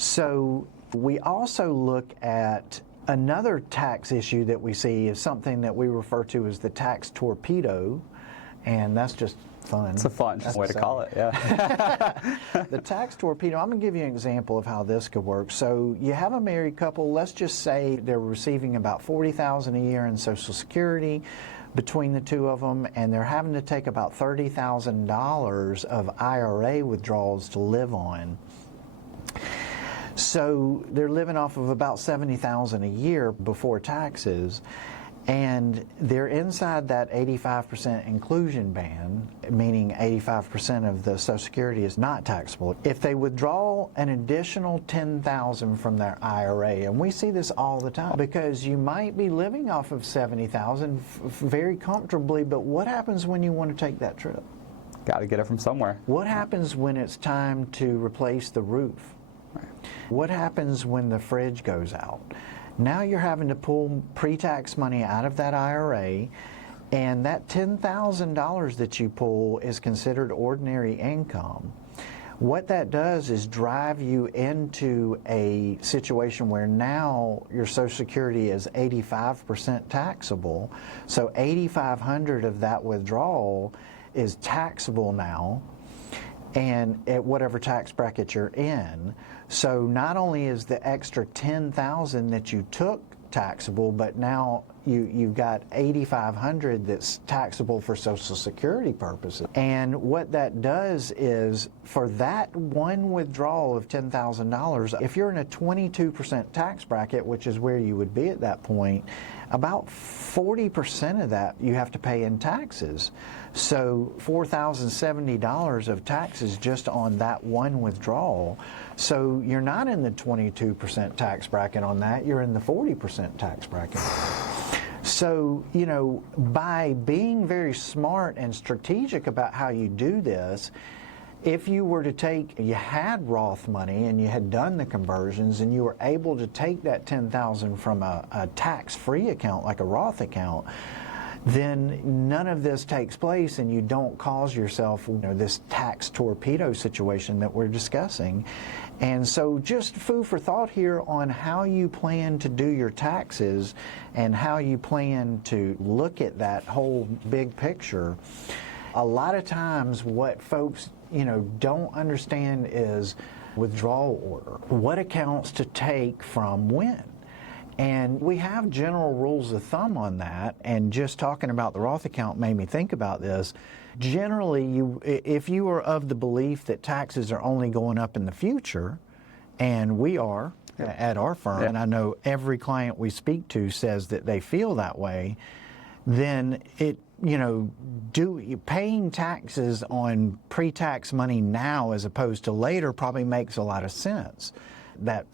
So we also look at another tax issue that we see is something that we refer to as the tax torpedo, and that's just fun. It's a fun way to call it, yeah. The tax torpedo, I'm going to give you an example of how this could work. So you have a married couple, let's just say they're receiving about $40,000 a year in Social Security between the two of them, and they're having to take about $30,000 of IRA withdrawals to live on. So they're living off of about $70,000 a year before taxes, and they're inside that 85% inclusion band, meaning 85% of the Social Security is not taxable. If they withdraw an additional $10,000 from their IRA, and we see this all the time, because you might be living off of $70,000 very comfortably, but what happens when you want to take that trip? Got to get it from somewhere. What happens when it's time to replace the roof? Right. What happens when the fridge goes out? Now you're having to pull pre-tax money out of that IRA, and that $10,000 that you pull is considered ordinary income. What that does is drive you into a situation where now your Social Security is 85% taxable, so $8,500 of that withdrawal is taxable now, and at whatever tax bracket you're in. So not only is the extra $10,000 that you took taxable, but now you've got $8,500 that's taxable for Social Security purposes. And what that does is, for that one withdrawal of $10,000, if you're in a 22% tax bracket, which is where you would be at that point, about 40% of that you have to pay in taxes. So $4,070 of taxes just on that one withdrawal. So you're not in the 22% tax bracket on that, you're in the 40% tax bracket. So, you know, by being very smart and strategic about how you do this, if you were to take, you had Roth money and you had done the conversions and you were able to take that $10,000 from a tax-free account like a Roth account, then none of this takes place and you don't cause yourself, you know, this tax torpedo situation that we're discussing. And so just food for thought here on how you plan to do your taxes and how you plan to look at that whole big picture. A lot of times what folks, you know, don't understand is withdrawal order. What accounts to take from when? And we have general rules of thumb on that, and just talking about the Roth account made me think about this. Generally, if you are of the belief that taxes are only going up in the future, and we are at our firm, and I know every client we speak to says that they feel that way, then it, you know, paying taxes on pre-tax money now as opposed to later probably makes a lot of sense. That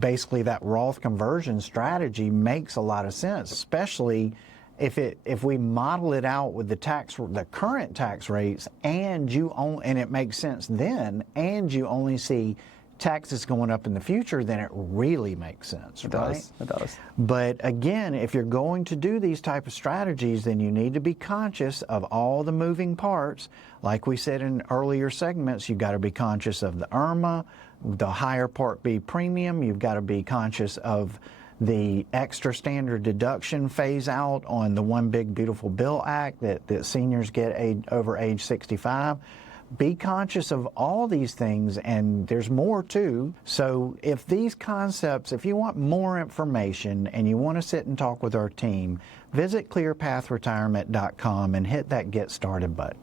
basically that Roth conversion strategy makes a lot of sense, especially if we model it out with the current tax rates, and it makes sense then, and you only see taxes going up in the future, then it really makes sense, right? It does. But again, if you're going to do these type of strategies, then you need to be conscious of all the moving parts. Like we said in earlier segments, you've got to be conscious of the IRMA, the higher Part B premium. You've got to be conscious of the extra standard deduction phase out on the One Big Beautiful Bill Act that seniors get over age 65. Be conscious of all these things, and there's more too. So if these concepts, if you want more information and you want to sit and talk with our team, visit ClearPathRetirement.com and hit that Get Started button.